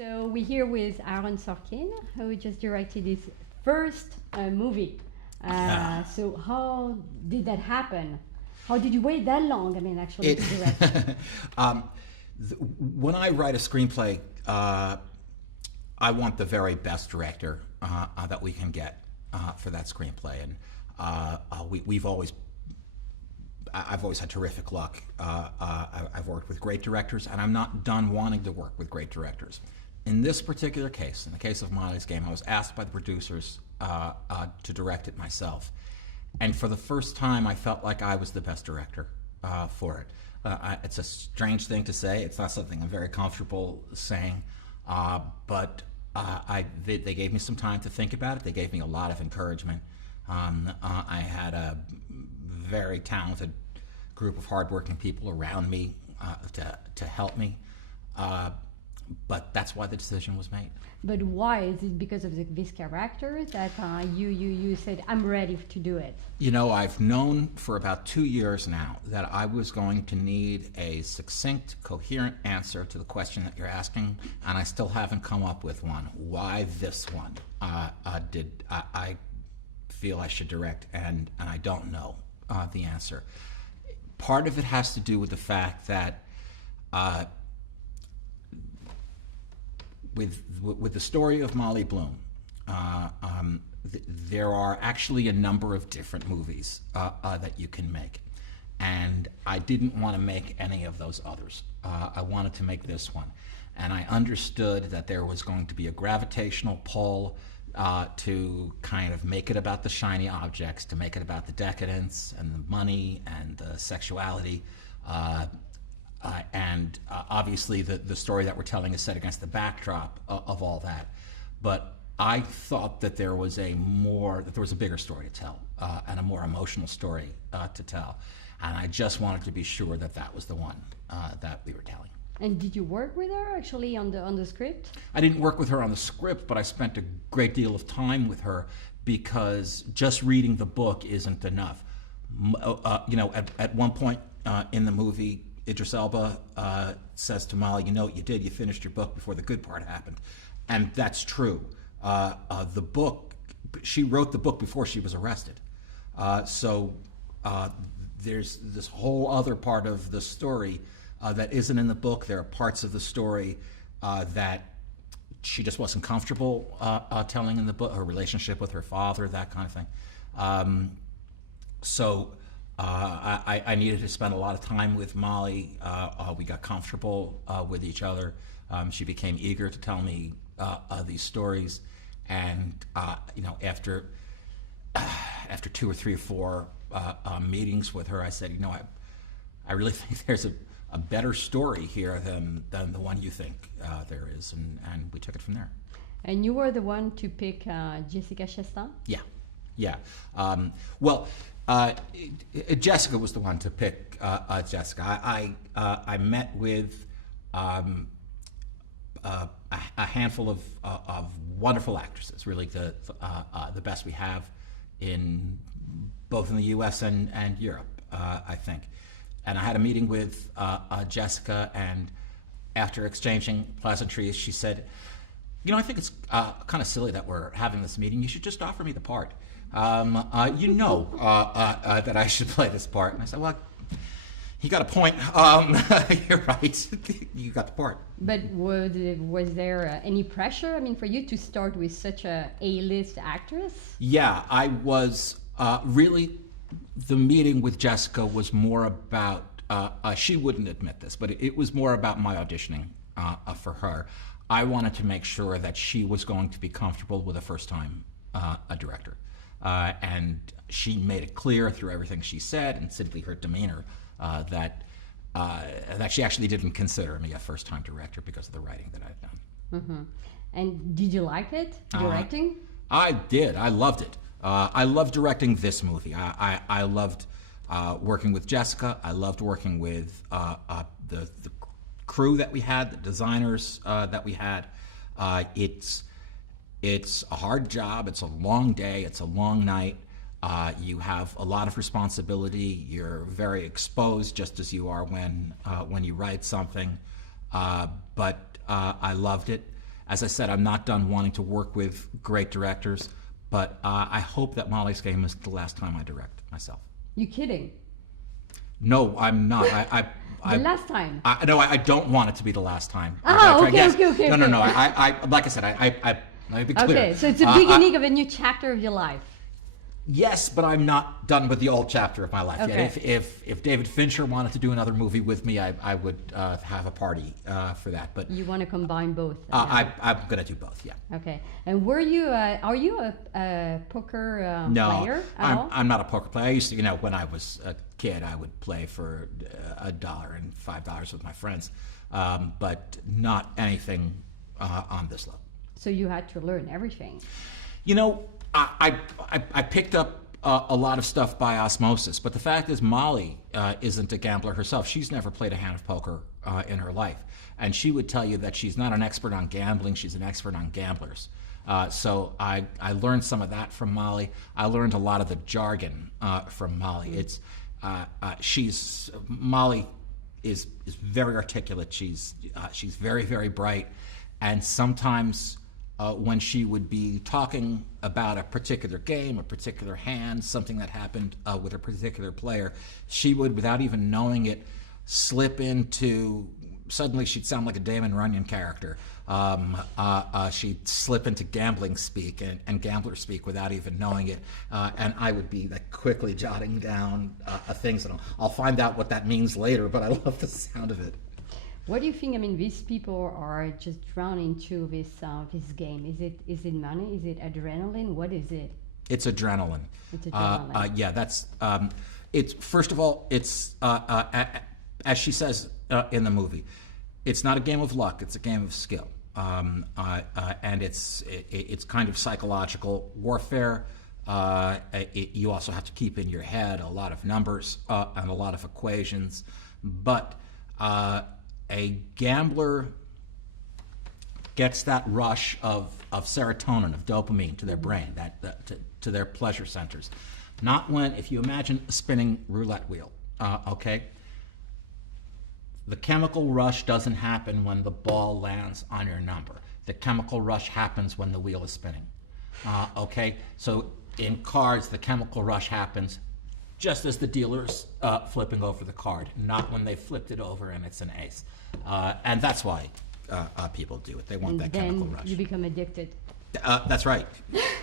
So we're here with Aaron Sorkin, who just directed his first movie. So how did that happen? How did you wait that long? I mean, actually, to direct. When I write a screenplay, I want the very best director that we can get for that screenplay, and I've always had terrific luck. I've worked with great directors, and I'm not done wanting to work with great directors. In this particular case, in the case of Molly's Game, I was asked by the producers to direct it myself. And for the first time, I felt like I was the best director for it. It's a strange thing to say. It's not something I'm very comfortable saying, but they gave me some time to think about it. They gave me a lot of encouragement. I had a very talented group of hardworking people around me to help me. But that's why the decision was made. But why? Is it because of this character that you said, I'm ready to do it? You know, I've known for about 2 years now that I was going to need a succinct, coherent answer to the question that you're asking, and I still haven't come up with one. Why this one did I feel I should direct, and I don't know the answer. Part of it has to do with the fact that with the story of Molly Bloom, there are actually a number of different movies that you can make, and I didn't want to make any of those others. I wanted to make this one, and I understood that there was going to be a gravitational pull to kind of make it about the shiny objects, to make it about the decadence and the money and the sexuality. Obviously the story that we're telling is set against the backdrop of all that. But I thought that there was a bigger story to tell, and a more emotional story to tell. And I just wanted to be sure that that was the one that we were telling. And did you work with her actually on the script? I didn't work with her on the script, but I spent a great deal of time with her, because just reading the book isn't enough. At one point in the movie, Idris Elba says to Molly, you know what you did? You finished your book before the good part happened. And that's true. The book, she wrote the book before she was arrested. So there's this whole other part of the story that isn't in the book. There are parts of the story that she just wasn't comfortable telling in the book, her relationship with her father, that kind of thing. I needed to spend a lot of time with Molly. We got comfortable with each other. She became eager to tell me these stories, and after 2 or 3 or 4 meetings with her, I said, I really think there's a better story here than the one you think there is, and we took it from there. And you were the one to pick Jessica Chastain? Yeah. Jessica was the one to pick Jessica. I met with a handful of wonderful actresses, really the best we have in both in the U.S. and Europe, I think. And I had a meeting with Jessica, and after exchanging pleasantries, she said, I think it's kind of silly that we're having this meeting. You should just offer me the part. That I should play this part. And I said, well, you got a point. You're right. You got the part. But was there any pressure, for you to start with such a A-list actress? Yeah, I was really, the meeting with Jessica was more about, she wouldn't admit this, but it was more about my auditioning for her. I wanted to make sure that she was going to be comfortable with a first-time a director. And she made it clear through everything she said and simply her demeanor that she actually didn't consider me a first-time director because of the writing that I've done. Mm-hmm. And did you like it, directing? I did. I loved it. I loved directing this movie. I loved working with Jessica. I loved working with the crew that we had, the designers that we had. It's a hard job. It's a long day. It's a long night. You have a lot of responsibility. You're very exposed, just as you are when you write something. But I loved it, As I said, I'm not done wanting to work with great directors, but I hope that Molly's Game is the last time I direct myself. You kidding? No, I'm not. The last time? No, I don't want it to be the last time. Oh, okay, Yes. okay. No. Like I said, let me be clear. Okay, so it's the beginning of a new chapter of your life. Yes, but I'm not done with the old chapter of my life Okay. yet. If David Fincher wanted to do another movie with me, I would have a party for that. But You want to combine both? I'm going to do both, yeah. Okay. And are you a poker player at all? I'm not a poker player. I used to, when I was a kid, I would play for $1 and $5 with my friends, but not anything on this level. So you had to learn everything. I picked up a lot of stuff by osmosis, but the fact is Molly isn't a gambler herself. She's never played a hand of poker in her life. And she would tell you that she's not an expert on gambling, she's an expert on gamblers. So I learned some of that from Molly. I learned a lot of the jargon from Molly. Molly is very articulate. She's very, very bright, and sometimes when she would be talking about a particular game, a particular hand, something that happened with a particular player, she would, without even knowing it, slip into, suddenly she'd sound like a Damon Runyon character. She'd slip into gambling speak and gambler speak without even knowing it. And I would be like quickly jotting down things, and I'll find out what that means later, but I love the sound of it. What do you think? I mean, these people are just drawn into this game. Is it money? Is it adrenaline? What is it? It's adrenaline. It's adrenaline. Yeah, that's. It's first of all, it's as she says in the movie, it's not a game of luck. It's a game of skill, and it's kind of psychological warfare. You also have to keep in your head a lot of numbers and a lot of equations, but. A gambler gets that rush of serotonin, of dopamine to their brain, to their pleasure centers. Not when, if you imagine a spinning roulette wheel, okay? The chemical rush doesn't happen when the ball lands on your number. The chemical rush happens when the wheel is spinning, okay? So in cards, the chemical rush happens just as the dealer's flipping over the card, not when they flipped it over and it's an ace. And that's why people do it. They want that chemical rush. You become addicted. That's right.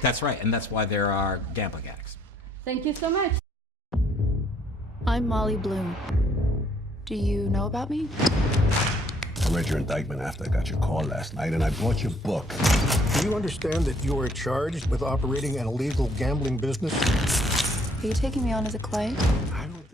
That's right. And that's why there are gambling addicts. Thank you so much. I'm Molly Bloom. Do you know about me? I read your indictment after I got your call last night, and I bought your book. Do you understand that you are charged with operating an illegal gambling business? Are you taking me on as a client? I don't